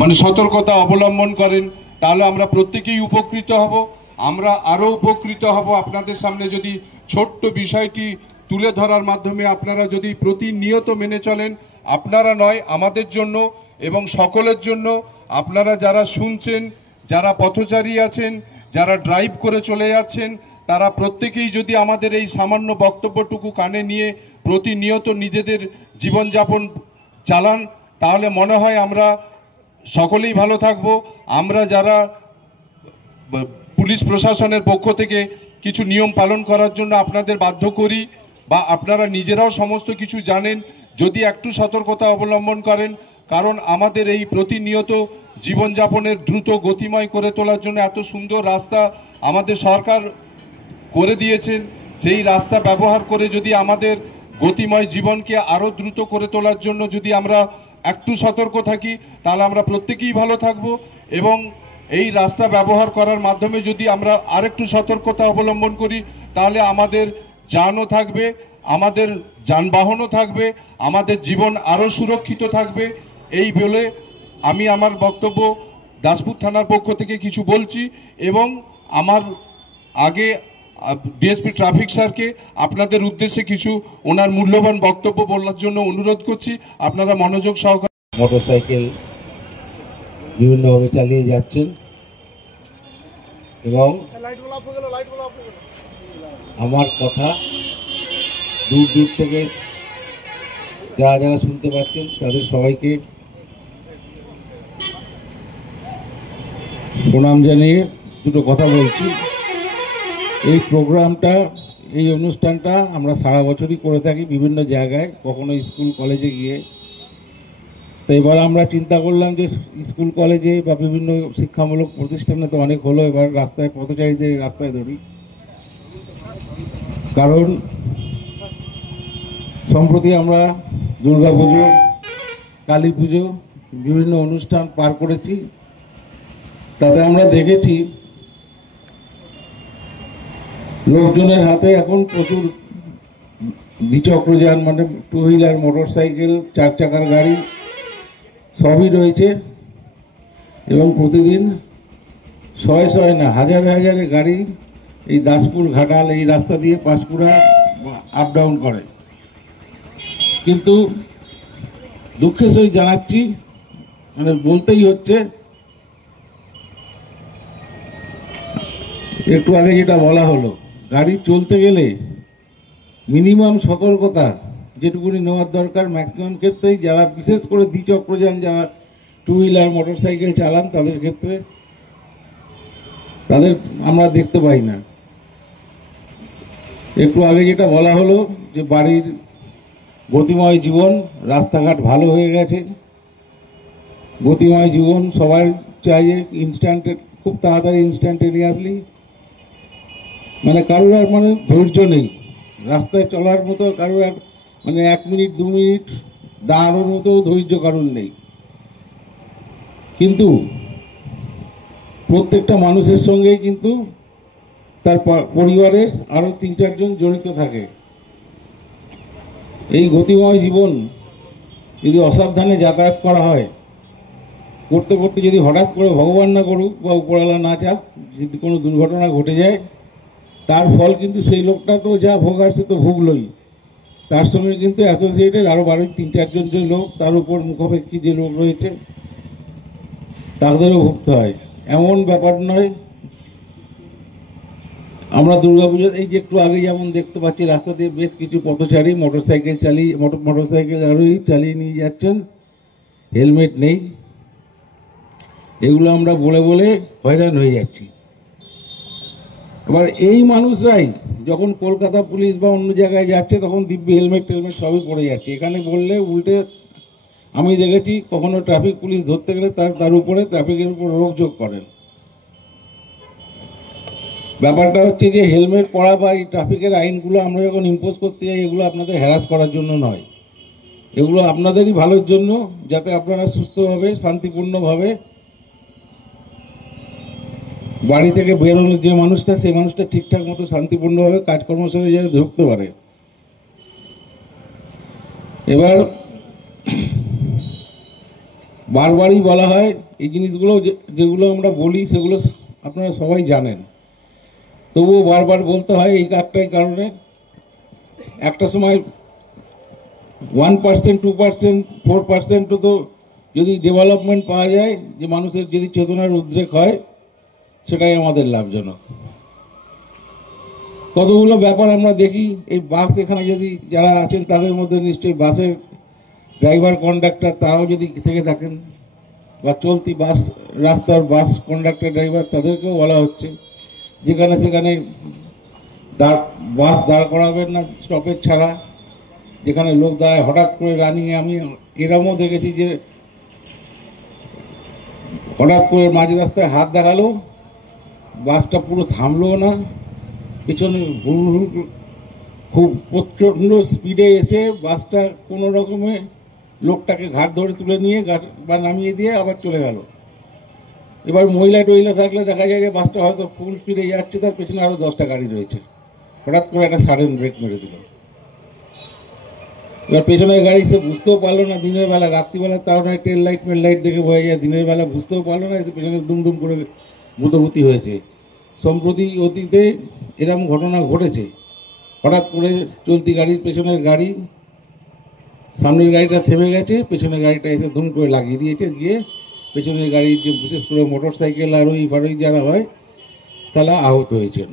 মানে সতর্কতা অবলম্বন করেন, তাহলে আমরা প্রত্যেকেই উপকৃত হব। আমরা আরও উপকৃত হব আপনাদের সামনে যদি ছোট্ট বিষয়টি তুলে ধরার মাধ্যমে আপনারা যদি প্রতিনিয়ত মেনে চলেন, আপনারা নয় আমাদের জন্য এবং সকলের জন্য, আপনারা যারা শুনছেন, যারা পথচারী আছেন, যারা ড্রাইভ করে চলে যাচ্ছেন, তারা প্রত্যেকেই যদি আমাদের এই সামান্য বক্তব্যটুকু কানে নিয়ে প্রতিনিয়ত নিজেদের জীবনযাপন চালান, তাহলে মনে হয় আমরা সকলেই ভালো থাকব। আমরা যারা পুলিশ প্রশাসনের পক্ষ থেকে কিছু নিয়ম পালন করার জন্য আপনাদের বাধ্য করি, বা আপনারা নিজেরাও সমস্ত কিছু জানেন, যদি একটু সতর্কতা অবলম্বন করেন, কারণ আমাদের এই প্রতিনিয়ত জীবনযাপনের দ্রুত গতিময় করে তোলার জন্য এত সুন্দর রাস্তা আমাদের সরকার করে দিয়েছেন। সেই রাস্তা ব্যবহার করে যদি আমাদের গতিময় জীবনকে আরও দ্রুত করে তোলার জন্য যদি আমরা একটু সতর্ক থাকি, তাহলে আমরা প্রত্যেকেই ভালো থাকব। এবং এই রাস্তা ব্যবহার করার মাধ্যমে যদি আমরা আরেকটু সতর্কতা অবলম্বন করি, তাহলে আমাদের যানও থাকবে, আমাদের যানবাহনও থাকবে, আমাদের জীবন আরও সুরক্ষিত থাকবে। এই বলে আমি আমার বক্তব্য দাসপুর থানার পক্ষ থেকে কিছু বলছি, এবং আমার আগে ডিএসপি ট্রাফিক স্যারকে আপনাদের উদ্দেশ্যে কিছু ওনার মূল্যবান বক্তব্য বলার জন্য অনুরোধ করছি। আপনারা মনোযোগ সহকারে মোটরসাইকেল বিভিন্নভাবে চালিয়ে যাচ্ছেন এবং আমার কথা দূর দূর থেকে যারা যারা শুনতে পাচ্ছেন তাদের সবাইকে প্রণাম জানিয়ে দুটো কথা বলছি। এই প্রোগ্রামটা, এই অনুষ্ঠানটা আমরা সারা বছরই করে থাকি বিভিন্ন জায়গায়, কখনো স্কুল কলেজে গিয়ে। তো এবার আমরা চিন্তা করলাম যে স্কুল কলেজে বা বিভিন্ন শিক্ষামূলক প্রতিষ্ঠানে তো অনেক হলো, এবার রাস্তায় পথচারীদের রাস্তায় ধরি। কারণ সম্প্রতি আমরা দুর্গাপুজো, কালী পুজো, বিভিন্ন অনুষ্ঠান পার করেছি। তাতে আমরা দেখেছি লোকজনের হাতে এখন প্রচুর দ্বিচক্রযান, মানে টু হুইলার, মোটরসাইকেল, চার চাকার গাড়ি সবই রয়েছে, এবং প্রতিদিন শয়ে শয়ে না হাজারে হাজারে গাড়ি এই দাসপুর ঘাটাল এই রাস্তা দিয়ে পাঁশকুড়া আপ ডাউন করে। কিন্তু দুঃখের সহিত জানাচ্ছি, মানে বলতেই হচ্ছে, একটু আগে যেটা বলা হলো, গাড়ি চলতে গেলে মিনিমাম সতর্কতা যেটুকুনি নেওয়ার দরকার ম্যাক্সিমাম ক্ষেত্রেই যারা বিশেষ করে দ্বিচক্রযান, যারা টু হুইলার মোটরসাইকেল চালান, তাদের ক্ষেত্রে তাদের আমরা দেখতে পাই না। একটু আগে যেটা বলা হলো যে বাড়ির গতিময় জীবন, রাস্তাঘাট ভালো হয়ে গেছে, গতিময় জীবন সবাই চাই যে খুব তাড়াতাড়ি ইনস্ট্যান্টেনিয়াসলি, মানে কারোর আর মানে ধৈর্য নেই রাস্তায় চলার মতো, কারোর আর মানে 1 মিনিট 2 মিনিট দাঁড়ানোর মতো ধৈর্য কারণ নেই। কিন্তু প্রত্যেকটা মানুষের সঙ্গেই কিন্তু তার পরিবারের আরও 3-4 জন জড়িত থাকে। এই গতিময় জীবন যদি অসাবধানে যাতায়াত করা হয়, করতে করতে যদি হঠাৎ করে ভগবান না করুক বা উপরওয়ালা না চাক যদি কোনো দুর্ঘটনা ঘটে যায়, তার ফল কিন্তু সেই লোকটা তো যা ভোগার সে তো ভুগলই, তার সঙ্গে কিন্তু অ্যাসোসিয়েটেড আরও বাড়ির 3-4 জন যে লোক, তার উপর মুখাপেক্ষী যে লোক রয়েছে, তাদেরও ভুগতে হয়। এমন ব্যাপার নয়। আমরা দুর্গাপুজো এই যে একটু আগে যেমন দেখতে পাচ্ছি রাস্তা দিয়ে বেশ কিছু পথচারী মোটরসাইকেল আরোহী চালিয়ে নিয়ে যাচ্ছেন, হেলমেট নেই। এগুলো আমরা বলে বলে হয়রান হয়ে যাচ্ছি। এবার এই মানুষরাই যখন কলকাতা পুলিশ বা অন্য জায়গায় যাচ্ছে তখন দিব্যি হেলমেট টেলমেট সবই পড়ে যাচ্ছে। এখানে বললে উল্টে আমি দেখেছি কখনো ট্রাফিক পুলিশ ধরতে গেলে তার উপরে ট্রাফিকের উপর অভিযোগ করেন। ব্যাপারটা হচ্ছে যে হেলমেট পরা বা এই ট্রাফিকের আইনগুলো আমরা যখন ইম্পোজ করতে যাই, এগুলো আপনাদের হ্যারাস করার জন্য নয়, এগুলো আপনাদেরই ভালোর জন্য, যাতে আপনারা সুস্থভাবে শান্তিপূর্ণভাবে বাড়ি থেকে বেরোনোর যে মানুষটা, সেই মানুষটা ঠিকঠাক মতো শান্তিপূর্ণভাবে কাজকর্ম সাথে যাতে ঢুকতে পারে। এবার বারবারই বলা হয় এই জিনিসগুলো, যেগুলো আমরা বলি সেগুলো আপনারা সবাই জানেন, তবুও বারবার বলতে হয় এই একটাই কারণে, একটা সময় 1%, 2%, 4% তো যদি ডেভেলপমেন্ট পাওয়া যায়, যে মানুষের যদি চেতনার উদ্রেক হয়, সেটাই আমাদের লাভজনক। কতগুলো ব্যাপার আমরা দেখি, এই বাস এখানে যদি যারা আছেন তাদের মধ্যে নিশ্চয়ই বাসের ড্রাইভার কন্ডাক্টর তারাও যদি থেকে থাকেন, বা চলতি বাস রাস্তার বাস কন্ডাক্টর ড্রাইভার তাদেরকেও বলা হচ্ছে যেখানে সেখানে বাস দাঁড় করাবেন না স্টপেজ ছাড়া, যেখানে লোক দাঁড়ায় হঠাৎ করে রানিংয়ে। আমি এরমও দেখেছি যে হঠাৎ করে মাঝ রাস্তায় হাত দেখালো, বাসটা পুরো থামলো না, পেছনে খুব প্রচণ্ড স্পিডে এসে বাসটা কোনো রকমে লোকটাকে ঘাট ধরে তুলে নিয়ে বা নামিয়ে দিয়ে আবার চলে গেল। এবার মহিলা টহিলা থাকলে দেখা যায় যে বাসটা হয়তো ফুল স্পিডে যাচ্ছে, তার পেছনে আরও 10টা গাড়ি রয়েছে, হঠাৎ করে একটা সাডেন ব্রেক মেরে দিল। এবার পেছনের গাড়ি সে বুঝতেও পারলো না, দিনের বেলা, রাত্রিবেলা তাও নয় টেল লাইট মেল লাইট দেখে বোঝা যায়, দিনের বেলা বুঝতেও পারলো না, পেছনে দুমদুম করে ভূতভূতি হয়েছে। সম্প্রতি অতীতে এরকম ঘটনা ঘটেছে, হঠাৎ করে চলতি গাড়ির পেছনের গাড়ি, সামনের গাড়িটা থেমে গেছে, পেছনের গাড়িটা এসে ধুম করে লাগিয়ে দিয়েছে, গিয়ে পেছনের গাড়ির যে বিশেষ করে মোটর সাইকেল আরোহী ফারোহী যারা হয় তারা আহত হয়েছেন।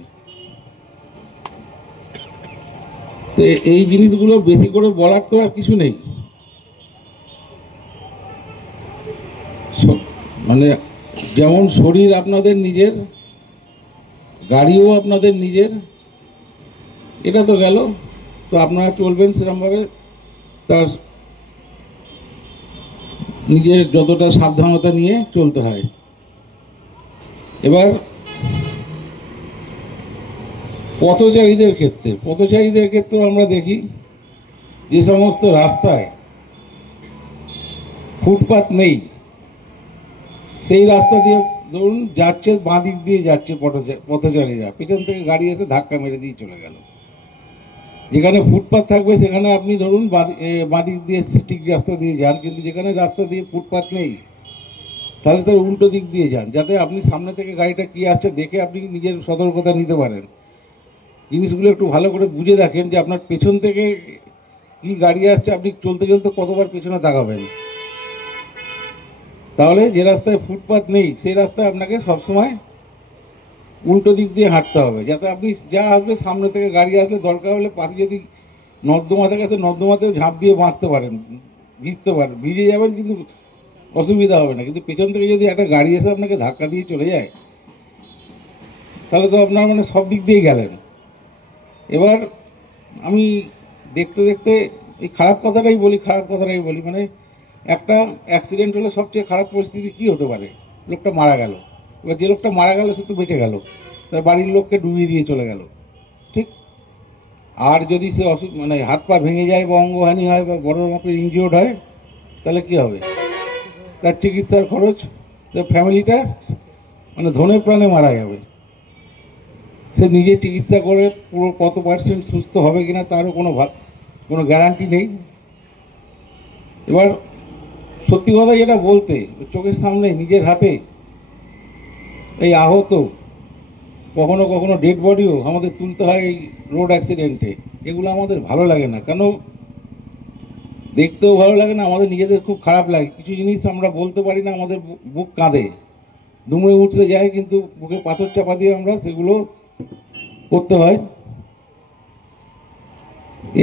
তো এই জিনিসগুলো বেশি করে বলার তো আর কিছু নেই, মানে যেমন শরীর আপনাদের নিজের, গাড়িও আপনাদের নিজের, এটা তো গেল। তো আপনারা চলবেন সেরকমভাবে, তার নিজের যতটা সাবধানতা নিয়ে চলতে হয়। এবার পথচারীদের ক্ষেত্রে আমরা দেখি যে সমস্ত রাস্তায় ফুটপাত নেই, সেই রাস্তা দিয়ে ধরুন যাচ্ছে, বাঁ দিক দিয়ে যাচ্ছে পথচারীরা, পেছন থেকে গাড়ি এসে ধাক্কা মেরে দিয়ে চলে গেল। যেখানে ফুটপাত থাকবে সেখানে আপনি ধরুন বাঁ দিক দিয়ে ঠিক রাস্তা দিয়ে যান, কিন্তু যেখানে রাস্তা দিয়ে ফুটপাত নেই তাহলে তার উল্টো দিক দিয়ে যান, যাতে আপনি সামনে থেকে গাড়িটা কী আসছে দেখে আপনি নিজের সতর্কতা নিতে পারেন। জিনিসগুলো একটু ভালো করে বুঝে দেখেন যে আপনার পেছন থেকে কি গাড়ি আসছে, আপনি চলতে চলতে কতবার পেছনে তাকাবেন। তাহলে যে রাস্তায় ফুটপাত নেই সেই রাস্তায় আপনাকে সবসময় উল্টো দিক দিয়ে হাঁটতে হবে, যাতে আপনি যা আসবে সামনে থেকে গাড়ি আসলে দরকার হলে পাশে যদি নর্দমা থাকে তো নর্দমাতেও ঝাঁপ দিয়ে বাঁচতে পারেন, ভিজতে পারেন, ভিজে যাবেন কিন্তু অসুবিধা হবে না। কিন্তু পেছন থেকে যদি একটা গাড়ি এসে আপনাকে ধাক্কা দিয়ে চলে যায় তাহলে তো আপনার মানে সব দিক দিয়েই গেলেন। এবার আমি দেখতে দেখতে এই খারাপ কথাটাই বলি, মানে একটা অ্যাক্সিডেন্ট হলে সবচেয়ে খারাপ পরিস্থিতি কী হতে পারে, লোকটা মারা গেল। এবার যে লোকটা মারা গেল সে তো বেঁচে গেল, তার বাড়ির লোককে ডুবিয়ে দিয়ে চলে গেল, ঠিক। আর যদি সে মানে হাত পা ভেঙে যায় বা অঙ্গহানি হয় বা বড় মাপের ইনজিওর্ড হয় তাহলে কী হবে, তার চিকিৎসার খরচ, তার ফ্যামিলিটা মানে ধনে প্রাণে মারা যাবে। সে নিজে চিকিৎসা করে পুরো কত % সুস্থ হবে কিনা তারও কোনো গ্যারান্টি নেই। এবার সত্যি কথা যেটা বলতে, চোখের সামনে নিজের হাতে এই আহত, কখনো কখনো ডেড বডিও আমাদের তুলতে হয় এই রোড অ্যাক্সিডেন্টে। এগুলো আমাদের ভালো লাগে না, কেন দেখতেও ভালো লাগে না, আমাদের নিজেদের খুব খারাপ লাগে। কিছু জিনিস আমরা বলতে পারি না, আমাদের বুক কাঁদে, দুমড়ে মুচড়ে যায়, কিন্তু বুকে পাথর চাপা দিয়ে আমরা সেগুলো করতে হয়।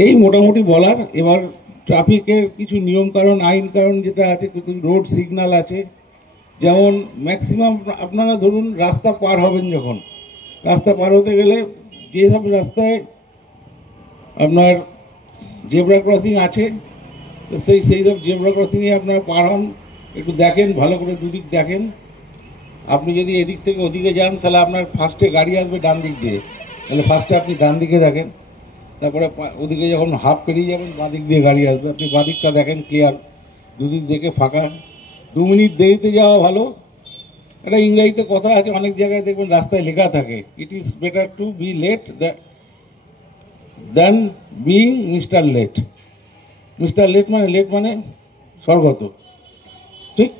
এই মোটামুটি বলার। এবার ট্রাফিকের কিছু নিয়মকানুন, আইন কানুন যেটা আছে, কিছু রোড সিগন্যাল আছে, যেমন ম্যাক্সিমাম আপনারা ধরুন রাস্তা পার হবেন, যখন রাস্তা পার হতে গেলে যেসব রাস্তায় আপনার জেব্রা ক্রসিং আছে তো সেই সব জেব্রা ক্রসিংয়ে আপনারা পার হন, একটু দেখেন ভালো করে, দুদিক দেখেন। আপনি যদি এদিক থেকে ওদিকে যান তাহলে আপনার ফার্স্টে গাড়ি আসবে ডান দিক দিয়ে, তাহলে ফার্স্টে আপনি ডান দিকে দেখেন, তারপরে ওদিকে যখন হাফ পেরিয়ে যাবেন বাঁ দিক দিয়ে গাড়ি আসবে, আপনি বাঁ দিকটা দেখেন ক্লিয়ার, দুদিক দেখে ফাঁকা। 2 মিনিট দেরিতে যাওয়া ভালো। এটা ইংরেজিতে কথা আছে, অনেক জায়গায় দেখবেন রাস্তায় লেখা থাকে, it is better to be late than being mister late. Mister late মানে স্বর্গত, ঠিক।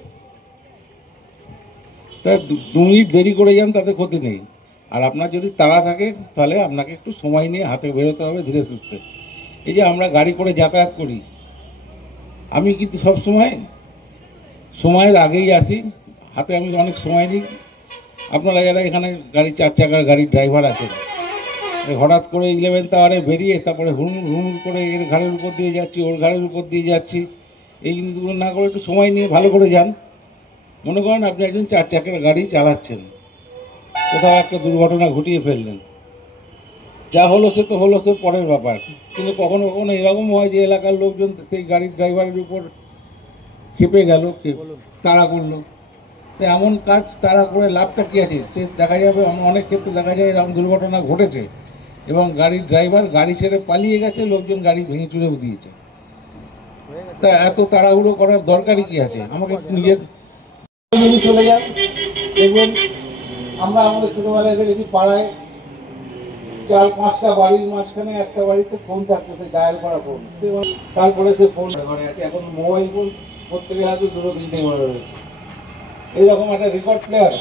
তা 2 মিনিট দেরি করে যান তাতে ক্ষতি নেই। আর আপনার যদি তাড়া থাকে তাহলে আপনাকে একটু সময় নিয়ে হাতে বেরোতে হবে ধীরে সুস্থে। এই যে আমরা গাড়ি করে যাতায়াত করি, আমি কিন্তু সবসময় সময়ের আগেই আসি, হাতে আমি অনেক সময় নিই। আপনারা যারা এখানে গাড়ি 4 চাকার গাড়ির ড্রাইভার আছেন, হঠাৎ করে 11th আওয়ারে বেরিয়ে তারপরে হুড়মুড় হুড়মুড় করে এর ঘাড়ের উপর দিয়ে যাচ্ছি, ওর ঘাড়ের উপর দিয়ে যাচ্ছি, এই জিনিসগুলো না করে একটু সময় নিয়ে ভালো করে যান। মনে করেন আপনি একজন 4 চাকার গাড়ি চালাচ্ছেন, কোথাও একটা দুর্ঘটনা ঘটিয়ে ফেললেন, যা হলো সে তো হলো, সে পরের ব্যাপার। কিন্তু কখনো কখনো এরকম হয় যে এলাকার লোকজন সেই গাড়ির ড্রাইভারের উপর ক্ষেপে গেল, তাড়া করলো। তো এমন কাজ তাড়া করে লাভটা কী আছে? সে দেখা যাবে, অনেক ক্ষেত্রে দেখা যায় এরকম দুর্ঘটনা ঘটেছে এবং গাড়ির ড্রাইভার গাড়ি ছেড়ে পালিয়ে গেছে, লোকজন গাড়ি ভেঙে চুরেও দিয়েছে। তা এত তাড়াহুড়ো করার দরকারই কী আছে? আমাকে নিজের যদি চলে যান, দেখবেন আমরা আমাদের ছোটোবেলায় দেখেছি পাড়ায় 4-5টা বাড়ির মাঝখানে একটা বাড়িতে ফোন থাকতো, সে ডায়াল করা ফোন, তারপরে সে ফোন ঘরে আছে। এখন মোবাইল ফোন প্রত্যেকের হাতে 2-3টে করে রয়েছে। এইরকম একটা রেকর্ড প্লেয়ার